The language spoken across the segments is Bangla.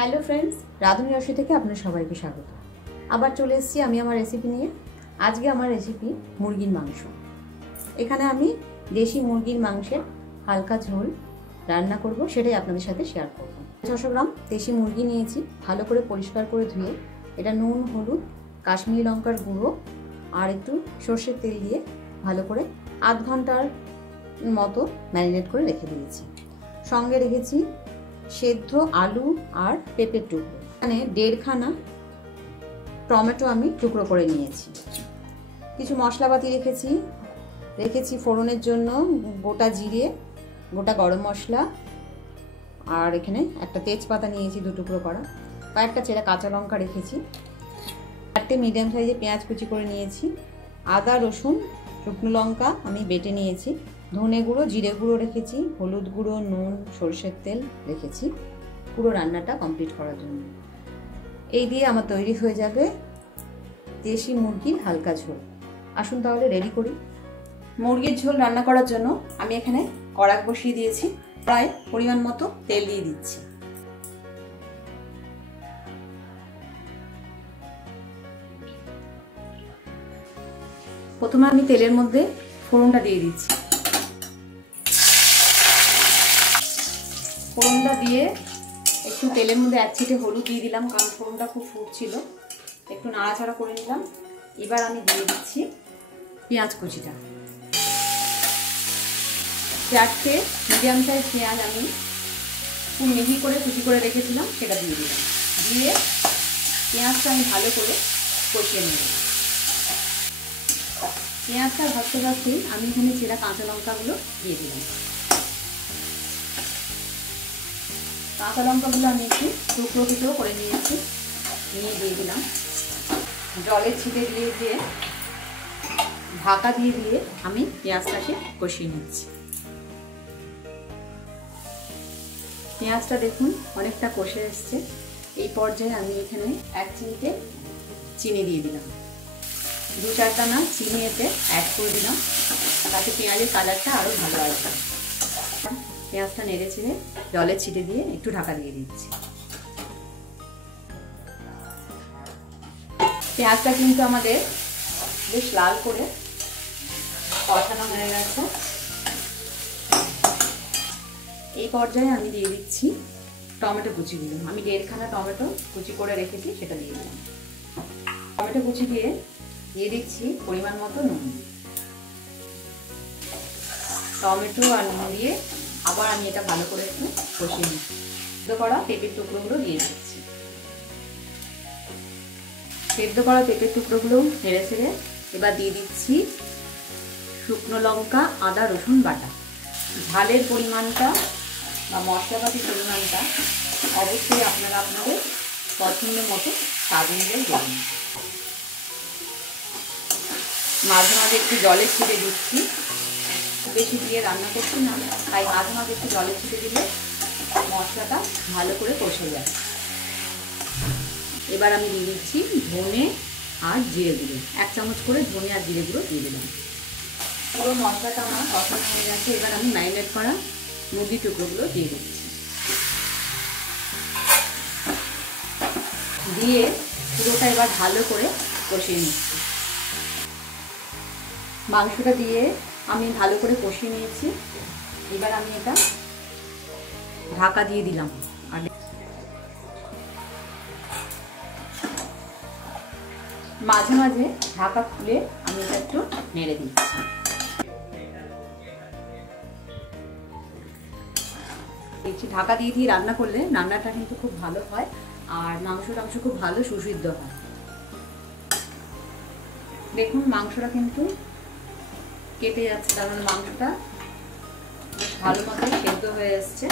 হ্যালো ফ্রেন্ডস, রাঁধুনি রসি থেকে আপনাদের সবাইকে স্বাগত। আবার চলে এসেছি আমি আমার রেসিপি নিয়ে। আজকে আমার রেসিপি মুরগির মাংস। এখানে আমি দেশি মুরগির মাংসের হালকা ঝোল রান্না করব, সেটাই আপনাদের সাথে শেয়ার করব। 600 গ্রাম দেশি মুরগি নিয়েছি, ভালো করে পরিষ্কার করে ধুয়ে এটা নুন, হলুদ, কাশ্মীরি লঙ্কার গুঁড়ো আর একটু সর্ষের তেল দিয়ে ভালো করে আধ ঘন্টার মতো ম্যারিনেট করে রেখে দিয়েছি। সঙ্গে রেখেছি সেদ্ধ আলু আর পেঁপের টুকরো। এখানে 1.5 খানা টমেটো আমি টুকরো করে নিয়েছি। কিছু মশলাপাতি রেখেছি ফোড়নের জন্য গোটা জিরে, গোটা গরম মশলা, আর এখানে একটা তেজপাতা নিয়েছি 2 টুকরো করা, কয়েকটা চেরা কাঁচা লঙ্কা রেখেছি, 4টে মিডিয়াম সাইজের পেঁয়াজ কুচি করে নিয়েছি, আদা রসুন শুকনো লঙ্কা আমি বেটে নিয়েছি, ধনে গুঁড়ো, জিরে গুঁড়ো রেখেছি, হলুদ গুঁড়ো, নুন, সরষের তেল রেখেছি পুরো রান্নাটা কমপ্লিট করার জন্য। এই দিয়ে আমার তৈরি হয়ে যাবে দেশি মুরগির হালকা ঝোল। আসুন তাহলে রেডি করি। মুরগির ঝোল রান্না করার জন্য আমি এখানে কড়াই বসিয়ে দিয়েছি, প্রায় পরিমাণ মতো তেল দিয়ে দিচ্ছি। প্রথমে আমি তেলের মধ্যে ফোড়নটা দিয়ে দিচ্ছি। ফোড়নটা দিয়ে একটু তেলের মধ্যে 1 ছিটে হলুদ দিয়ে দিলাম, কারণ ফোড়নটা খুব ফুটছিল। একটু নাড়াচাড়া করে নিলাম। এবার আমি দিয়ে দিচ্ছি পেঁয়াজ কুচিটা। 4টে মিডিয়াম সাইজ পেঁয়াজ আমি খুব মিহি করে কুচি করে রেখেছিলাম, সেটা দিয়ে দিলাম। দিয়ে পেঁয়াজটা আমি ভালো করে কষিয়ে নেব। পেঁয়াজটা ভাজতে ভাজতেই আমি এখানে চেরা কাঁচা লঙ্কাগুলো দিয়ে দিলাম। কাঁচা লঙ্কাগুলো আমি একটু টুকরো টুকরো করে নিয়েছি, নিয়ে দিয়ে দিলাম। জলের ছিটে দিয়ে ঢাকা দিয়ে আমি পেঁয়াজটাকে কষিয়ে নিচ্ছি। পেঁয়াজটা দেখুন অনেকটা কষে এসছে। এই পর্যায়ে আমি এখানে 1 চিমটে চিনি দিয়ে দিলাম। 2-4 দানা চিনি এতে অ্যাড করে দিলাম, তাতে পেঁয়াজের কালারটা আরও ভালো আসবে। পেঁয়াজটা নেড়ে ছেড়ে জলের ছিটে দিয়ে একটু ঢাকা দিয়ে দিচ্ছি। পেঁয়াজটা কিন্তু আমাদের বেশ লাল করে কষানো হয়ে গেছে। এই পর্যায়ে আমি দিয়ে দিচ্ছি টমেটো কুচিগুলো। আমি 1.5 খানা টমেটো কুচি করে রেখেছি, সেটা দিয়ে দিলাম। টমেটো কুচি দিয়ে দিচ্ছি পরিমাণ মতো নুন। টমেটো আর নুন দিয়ে আবার আমি এটা ভালো করে একটু কষিয়ে নিচ্ছি। সেদ্ধ করা পেঁপের টুকরোগুলো দিয়ে দিচ্ছি। সেদ্ধ করা পেঁপের টুকরোগুলো নেড়ে ছেড়ে এবার দিয়ে দিচ্ছি শুকনো লঙ্কা, আদা রসুন বাটা। ঝালের পরিমাণটা বা মশলাপাতির পরিমাণটা অবশ্যই আপনারা আপনাদের পছন্দ মতো স্বাদ অনুযায়ী দেবেন। মাঝে মাঝে একটু জলের ছিটে দিচ্ছি, বেশি দিয়ে রান্না করছি না, তাই মাঝে মাঝে একটু জলের ছিটে দিলে মশলাটা ভালো করে কষে যায়। এবার আমি দিয়ে দিচ্ছি ধনে আর জিরে গুঁড়ো, 1 চামচ করে ধনে আর জিরে গুঁড়ো দিয়ে দিলাম। পুরো মশলাটা আমার কষানো হয়ে গেছে। এবার আমি ম্যারিনেট করা মুরগির টুকরোগুলো দিয়ে দিচ্ছি। দিয়ে পুরোটা এবার ভালো করে কষিয়ে নিচ্ছি। মাংসটা দিয়ে আমি ভালো করে কষিয়ে নিয়েছি। এবার আমি এটা ঢাকা দিয়ে দিলাম। আর মাঝে মাঝে ঢাকা খুলে আমি এটা একটু নেড়ে দিচ্ছি। ঢাকা দিয়ে রান্না করলে রান্নাটা কিন্তু খুব ভালো হয়, আর মাংসটা খুব ভালো সুসিদ্ধ হয়। দেখুন মাংসটা কিন্তু কেটে যাচ্ছে, তার মানে মাংসটা বেশ ভালো মতো সেদ্ধ হয়ে এসছে।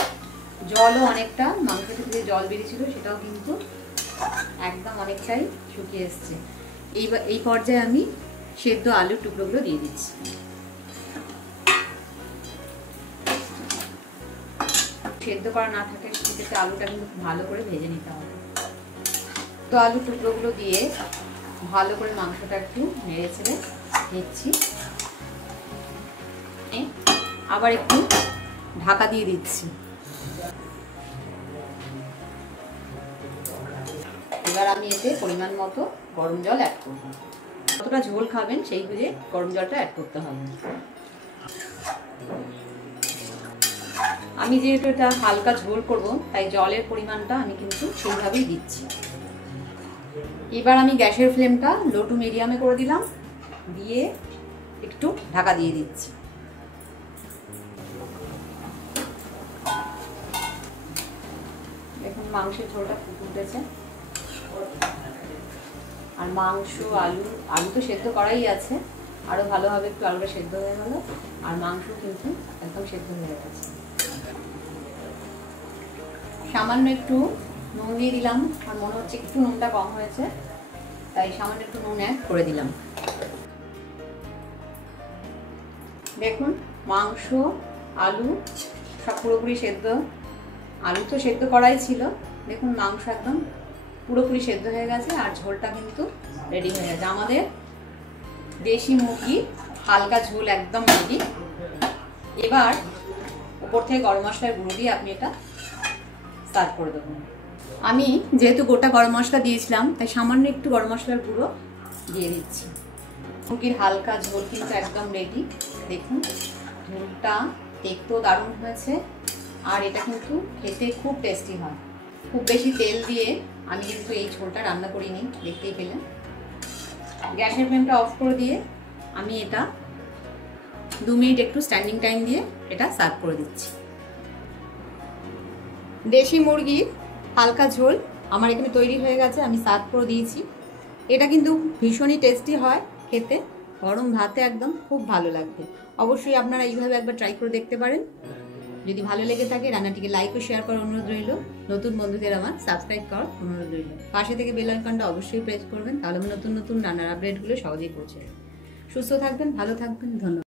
জলও অনেকটা, মাংস থেকে জল বেরিয়েছিল সেটাও কিন্তু একদম অনেকটাই শুকিয়ে এসছে। এই পর্যায়ে আমি সেদ্ধ আলুর টুকরোগুলো দিয়ে দিচ্ছি। সেদ্ধ করা না থাকে সেক্ষেত্রে আলুটা কিন্তু ভালো করে ভেজে নিতে হবে। তো আলুর টুকরোগুলো দিয়ে ভালো করে মাংসটা একটু নেড়ে ছেড়ে নিচ্ছি। আবার একটু ঢাকা দিয়ে দিচ্ছি। এবার আমি এতে পরিমাণ মতো গরম জল অ্যাড করব। কতটা ঝোল খাবেন সেই বুঝে গরম জলটা অ্যাড করতে হবে। আমি যেহেতু এটা হালকা ঝোল করব তাই জলের পরিমাণটা আমি কিন্তু সেইভাবেই দিচ্ছি। এবার আমি গ্যাসের ফ্লেমটা লো টু মিডিয়ামে করে দিলাম, দিয়ে একটু ঢাকা দিয়ে দিচ্ছি। দেখুন মাংসের ঝোলটা ফুটে উঠেছে। আর মাংস আলু তো সেদ্ধ করাই আছে, আরও ভালোভাবে একটু আলুটা সেদ্ধ হয়ে গেল। আর মাংস কিন্তু একদম সেদ্ধ হয়ে গেছে। সামান্য একটু নুন দিয়ে দিলাম, আর মনে হচ্ছে একটু নুনটা কম হয়েছে, তাই সামান্য একটু নুন অ্যাড করে দিলাম। দেখুন মাংস আলু সব পুরোপুরি সেদ্ধ, আলু তো সেদ্ধ করাই ছিল। দেখুন মাংস একদম পুরোপুরি সেদ্ধ হয়ে গেছে, আর ঝোলটা কিন্তু রেডি হয়ে গেছে। আমাদের দেশি মুরগি হালকা ঝোল একদম রেডি। এবার উপর থেকে গরম মশলার গুঁড়ো দিয়ে আপনি এটা সার্ভ করে দেবেন। আমি যেহেতু গোটা গরম মশলা দিয়েছিলাম তাই সামান্য একটু গরম মশলার গুঁড়ো দিয়ে দিচ্ছি। মুরগির হালকা ঝোল কিন্তু একদম রেডি। দেখুন ঝোলটা দেখতেও দারুণ হয়েছে, আর এটা কিন্তু খেতে খুব টেস্টি হয়। খুব বেশি তেল দিয়ে আমি কিন্তু এই ঝোলটা রান্না করিনি, দেখতেই পেলেন। গ্যাসের ফ্লেমটা অফ করে দিয়ে আমি এটা 2 মিনিট একটু স্ট্যান্ডিং টাইম দিয়ে এটা সার্ভ করে দিচ্ছি। দেশি মুরগির হালকা ঝোল আমার এখানে তৈরি হয়ে গেছে, আমি সার্ভ করে দিয়েছি। এটা কিন্তু ভীষণই টেস্টি হয় খেতে, গরম ভাতে একদম খুব ভালো লাগবে। অবশ্যই আপনারা এইভাবে একবার ট্রাই করে দেখতে পারেন। যদি ভালো লেগে থাকে রান্নাটিকে লাইক ও শেয়ার করার অনুরোধ রইল। নতুন বন্ধুদের আমার সাবস্ক্রাইব করার অনুরোধ রইল। পাশে থেকে বেল আইকনটা অবশ্যই প্রেস করবেন, তাহলে নতুন নতুন রান্নার আপডেটগুলো সহজেই পৌঁছে যাবে। সুস্থ থাকবেন, ভালো থাকবেন, ধন্যবাদ।